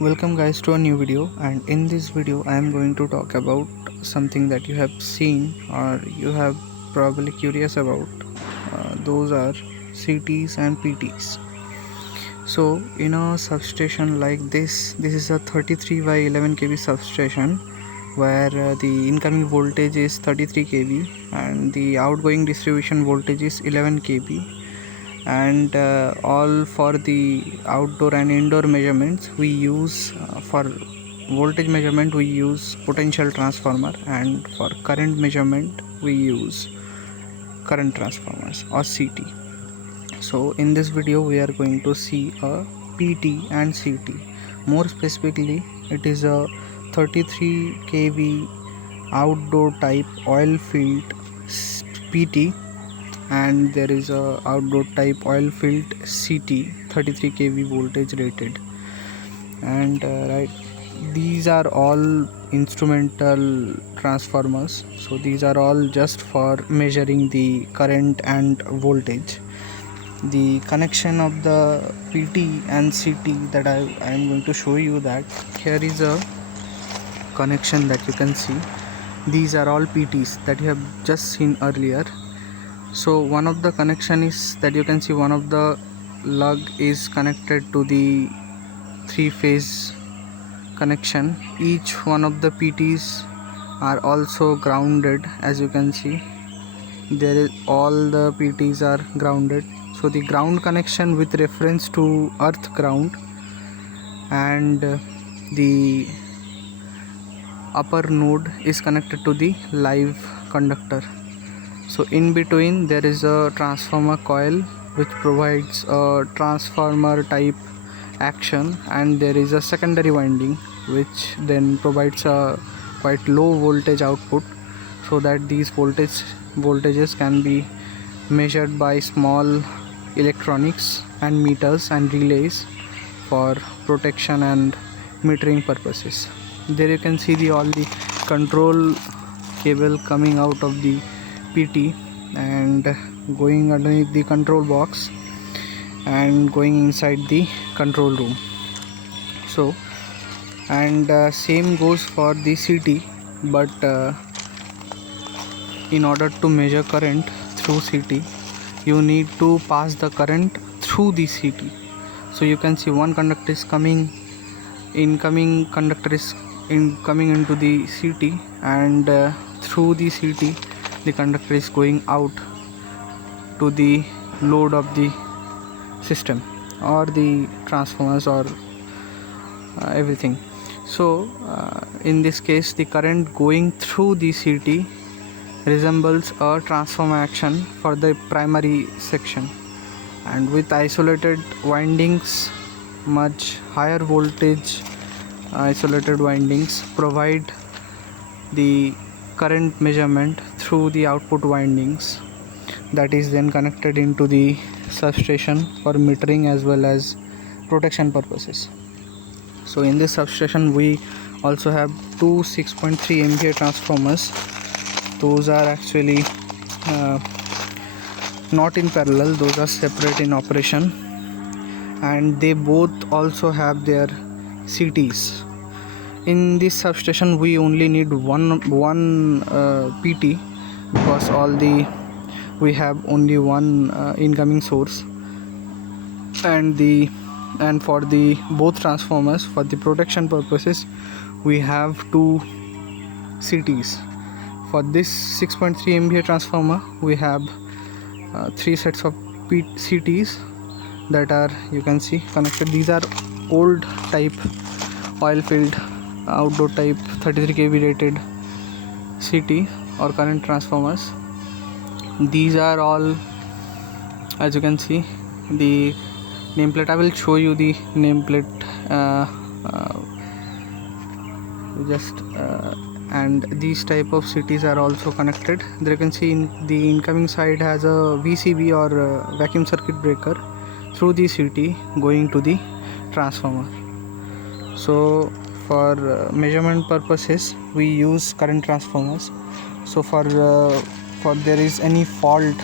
Welcome guys to a new video, and in this video I am going to talk about something that you have seen or you have probably curious about. Those are CTs and PTs. So in a substation like this is a 33 by 11 kV substation where the incoming voltage is 33 kV and the outgoing distribution voltage is 11 kV, and all for the outdoor and indoor measurements we use for voltage measurement we use potential transformer, and for current measurement we use current transformers or CT. So in this video we are going to see a PT and CT. More specifically, it is a 33 kV outdoor type oil filled PT, and there is a outdoor type oil filled CT 33 kV voltage rated. And these are all instrumental transformers, so these are all just for measuring the current and voltage. The connection of the PT and CT that I am going to show you, that here is a connection that you can see. These are all PTs that you have just seen earlier. So one of the connection is that you can see one of the lug is connected to the three-phase connection. Each one of the PTs are also grounded. As you can see, there is all the PTs are grounded. So the ground connection with reference to earth ground, and the upper node is connected to the live conductor. So in between there is a transformer coil which provides a transformer type action, and there is a secondary winding which then provides a quite low voltage output, so that these voltages can be measured by small electronics and meters and relays for protection and metering purposes. There you can see all the control cable coming out of the PT and going underneath the control box and going inside the control room. So and same goes for the CT, but in order to measure current through CT you need to pass the current through the CT. So you can see one conductor is incoming conductor is coming into the CT, and through the CT the conductor is going out to the load of the system or the transformers or everything. So in this case the current going through the CT resembles a transformer action for the primary section, and with isolated windings, much higher voltage isolated windings provide the current measurement through the output windings, that is then connected into the substation for metering as well as protection purposes. So in this substation we also have two 6.3 MVA transformers. Those are actually not in parallel, those are separate in operation, and they both also have their CTs. In this substation we only need one PT, because we have only one incoming source, and for the both transformers for the protection purposes we have two CTs. For this 6.3 MVA transformer we have three sets of CTs that are, you can see, connected. These are old type oil filled outdoor type 33 kV rated CT or current transformers. These are all, as you can see, the nameplate. I will show you the nameplate and these type of CTs are also connected. There you can see in the incoming side has a VCB or vacuum circuit breaker through the CT going to the transformer. So for measurement purposes we use current transformers. So for there is any fault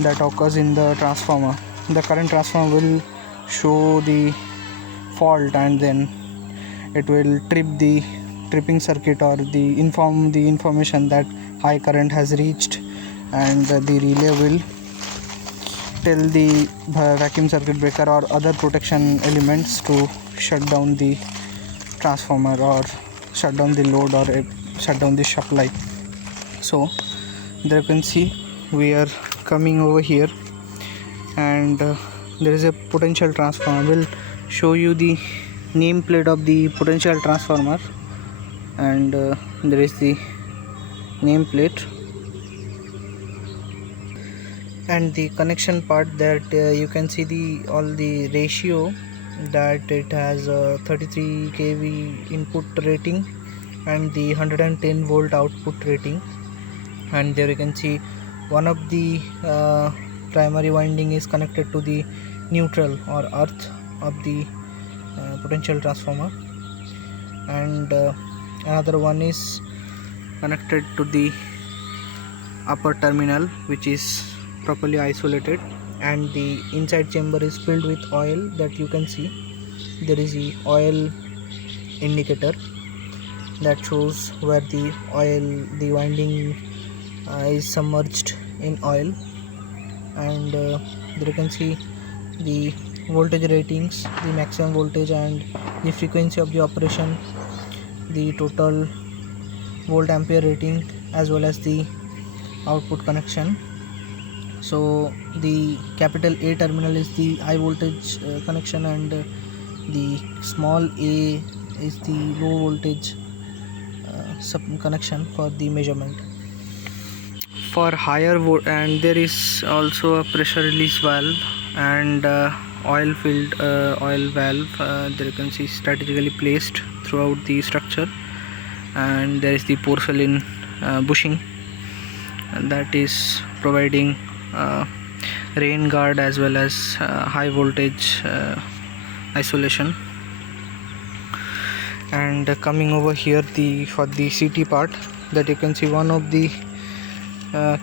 that occurs in the transformer, the current transformer will show the fault, and then it will trip the tripping circuit, or the information that high current has reached, and the relay will tell the vacuum circuit breaker or other protection elements to shut down the transformer, or shut down the load, or shut down the supply. So there you can see we are coming over here, and there is a potential transformer. I will show you the nameplate of the potential transformer, and there is the nameplate and the connection part, that you can see all the ratio, that it has a 33 kV input rating and the 110 volt output rating. And there you can see one of the primary winding is connected to the neutral or earth of the potential transformer, and another one is connected to the upper terminal, which is properly isolated, and the inside chamber is filled with oil. That you can see there is the oil indicator that shows where the winding is submerged in oil. And there you can see the voltage ratings, the maximum voltage and the frequency of the operation, the total volt ampere rating, as well as the output connection. So the capital A terminal is the high voltage connection, and the small a is the low voltage connection for the measurement. For higher and there is also a pressure release valve and oil filled oil valve. There you can see strategically placed throughout the structure, and there is the porcelain bushing, and that is providing rain guard as well as high voltage isolation. And coming over here, for the CT part, that you can see one of the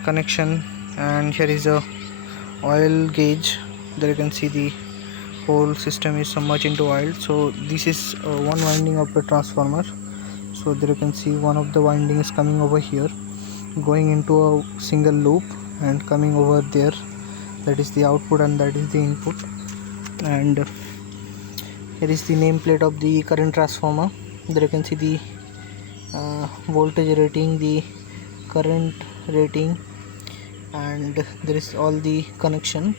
connection, and here is a oil gauge. There you can see the whole system is submerged into oil. So this is one winding of the transformer. So there you can see one of the winding is coming over here, going into a single loop and coming over there. That is the output and that is the input. And here is the nameplate of the current transformer. There you can see the voltage rating, the current rating, and there is all the connection.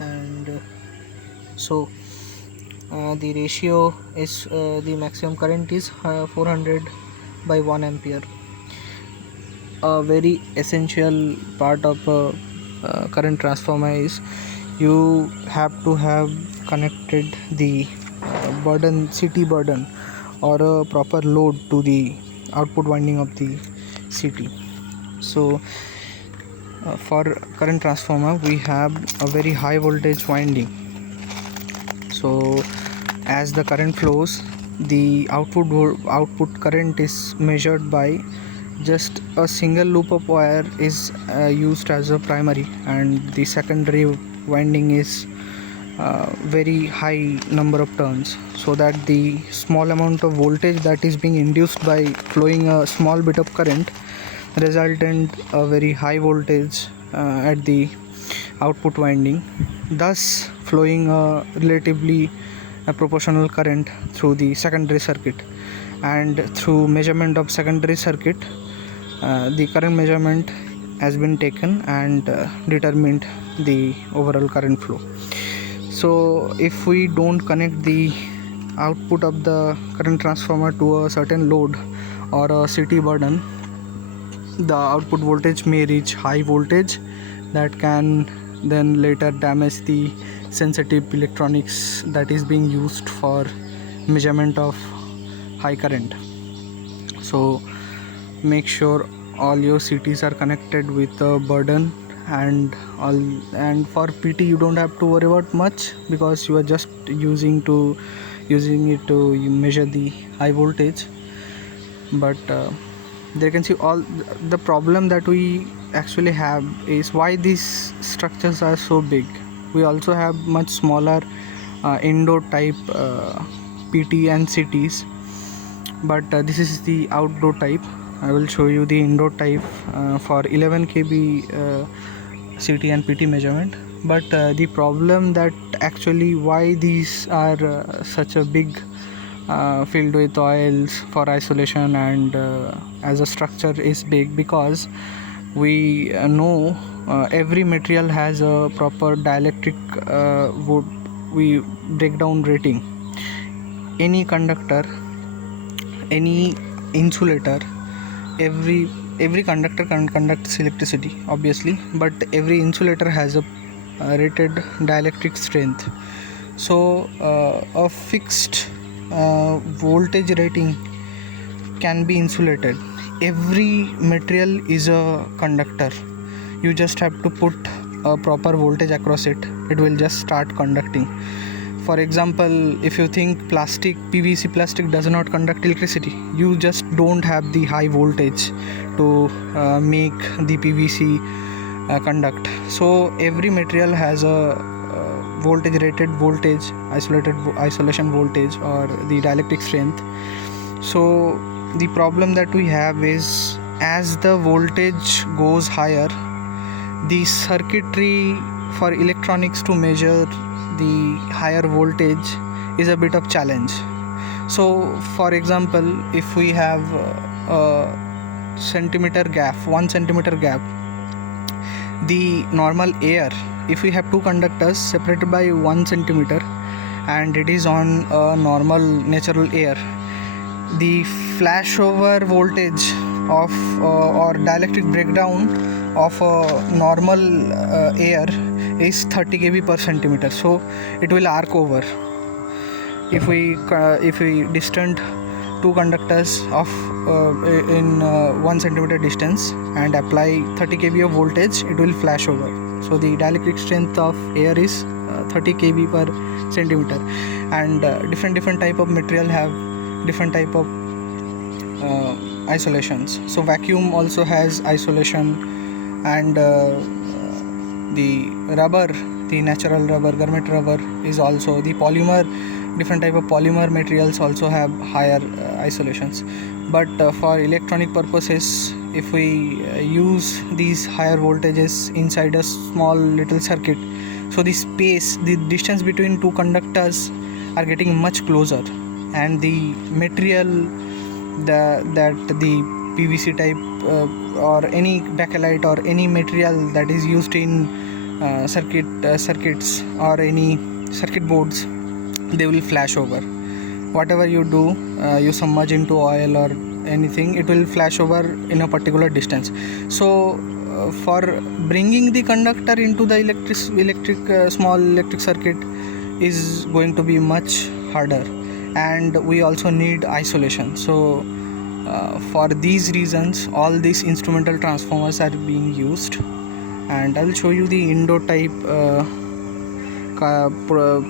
And so the ratio is the maximum current is 400 by 1 ampere. A very essential part of current transformer is you have to have connected the CT burden or a proper load to the output winding of the CT. So for current transformer we have a very high voltage winding. So as the current flows, the output current is measured by just a single loop of wire is used as a primary, and the secondary winding is very high number of turns, so that the small amount of voltage that is being induced by flowing a small bit of current result in a very high voltage at the output winding, thus flowing a relatively proportional current through the secondary circuit. And through measurement of secondary circuit, the current measurement has been taken and determined the overall current flow. So if we don't connect the output of the current transformer to a certain load or a CT burden, the output voltage may reach high voltage that can then later damage the sensitive electronics that is being used for measurement of high current. So make sure all your CTs are connected with a burden, and for PT you don't have to worry about much, because you are just using it to measure the high voltage. But there you can see all the problem that we actually have is why these structures are so big. We also have much smaller indoor type PT and CTs, but this is the outdoor type. I will show you the indoor type for 11 kb CT and PT measurement. But the problem that actually why these are such a big filled with oils for isolation and as a structure is big, because we know every material has a proper dielectric we breakdown rating. Any conductor, any insulator, every conductor conducts electricity obviously, but every insulator has a rated dielectric strength. So a fixed voltage rating can be insulated. Every material is a conductor. You just have to put a proper voltage across it, it will just start conducting. For example, if you think PVC plastic does not conduct electricity, you just don't have the high voltage to make the PVC conduct. So every material has a voltage rated voltage, isolation voltage, or the dielectric strength. So the problem that we have is, as the voltage goes higher, the circuitry for electronics to measure the higher voltage is a bit of challenge. So for example, if we have a centimeter gap, 1 centimeter gap, the normal air, if we have two conductors separated by 1 centimeter and it is on a normal natural air, the flashover voltage of or dielectric breakdown of a normal air is 30 kb per centimeter. So it will arc over. If we distant two conductors of in 1 centimeter distance and apply 30 kb of voltage, it will flash over. So the dielectric strength of air is 30 kb per centimeter. And different type of material have different type of isolations. So vacuum also has isolation, and the rubber, the natural rubber, garment rubber, is also the polymer. Different type of polymer materials also have higher isolations. But for electronic purposes, if we use these higher voltages inside a small little circuit, so the distance between two conductors are getting much closer, and the material that the PVC type or any bakelite or any material that is used in circuits or any circuit boards, they will flash over. Whatever you do, you submerge into oil or anything, it will flash over in a particular distance. So for bringing the conductor into the small electric circuit is going to be much harder, and we also need isolation. So for these reasons, all these instrumental transformers are being used, and I will show you the indoor type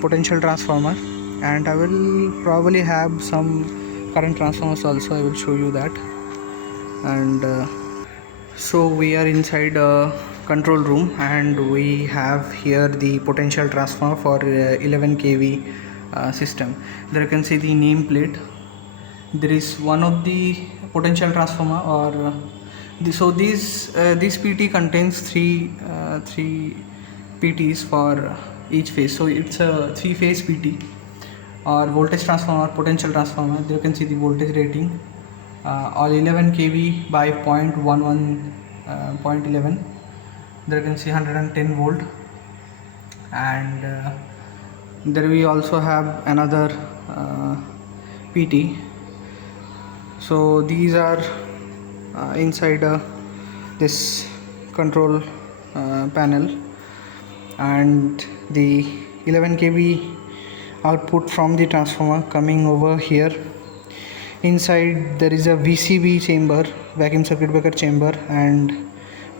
potential transformer, and I will probably have some current transformers also. I will show you that. And so we are inside a control room, and we have here the potential transformer for 11 kV system. There you can see the nameplate. There is one of the potential transformer, or this PT contains three PTs for each phase. So it's a 3-phase PT or voltage transformer, potential transformer. There you can see the voltage rating, all 11 kV by 0.11 0.11. There you can see 110 volt, and there we also have another PT. So these are inside this control panel, and the 11 kV output from the transformer coming over here. Inside there is a VCB chamber, vacuum circuit breaker chamber, and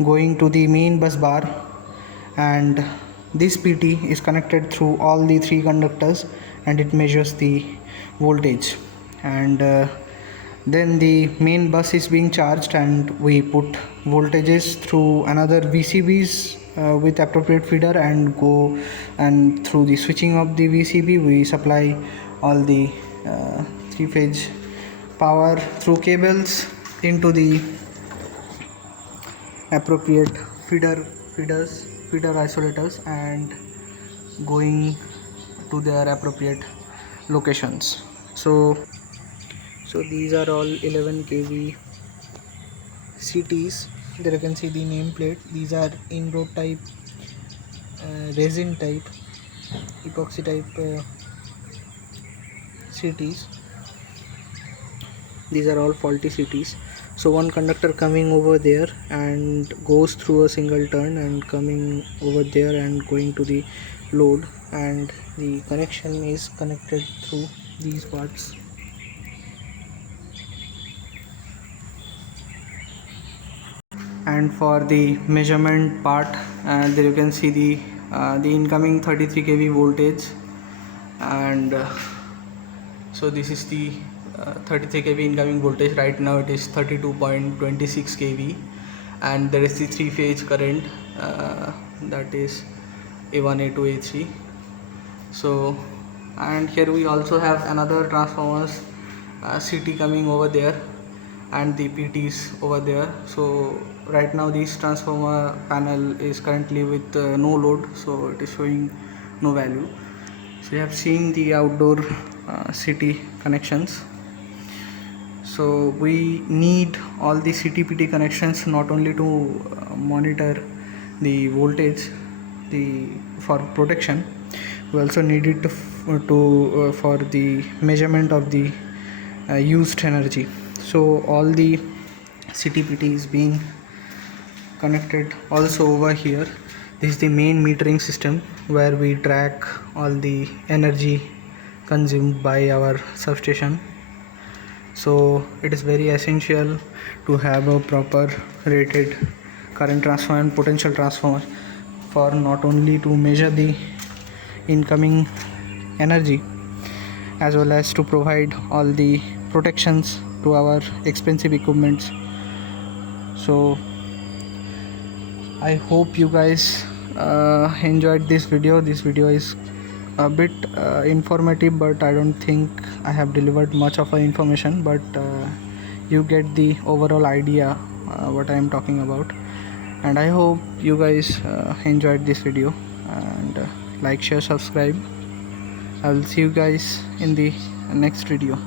going to the main bus bar, and this PT is connected through all the three conductors, and it measures the voltage. And then the main bus is being charged, and we put voltages through another VCBs with appropriate feeder and go, and through the switching of the VCB we supply all the three-phase power through cables into the appropriate feeder isolators and going to their appropriate locations. So these are all 11 kV CTs. There you can see the nameplate. These are inroad type, resin type, epoxy type CTs. These are all faulty CTs. So one conductor coming over there and goes through a single turn and coming over there and going to the load, and the connection is connected through these parts. And for the measurement part, there you can see the incoming 33 kV voltage, and so this is the 33 kV incoming voltage. Right now it is 32.26 kV, and there is the three-phase current, that is A1, A2, A3. So, and here we also have another transformers, CT coming over there, and the PTs over there. So right now this transformer panel is currently with no load, so it is showing no value. So you have seen the outdoor CT connections. So we need all the CT-PT connections not only to monitor the voltage, for protection. We also need it for the measurement of the used energy. So all the CT-PT is being connected also over here. This is the main metering system where we track all the energy consumed by our substation. So it is very essential to have a proper rated current transformer and potential transformer, for not only to measure the incoming energy as well as to provide all the protections to our expensive equipments. So I hope you guys enjoyed this video. This video is a bit informative, but I don't think I have delivered much of information, but you get the overall idea what I am talking about. And I hope you guys enjoyed this video, and like, share, subscribe. I will see you guys in the next video.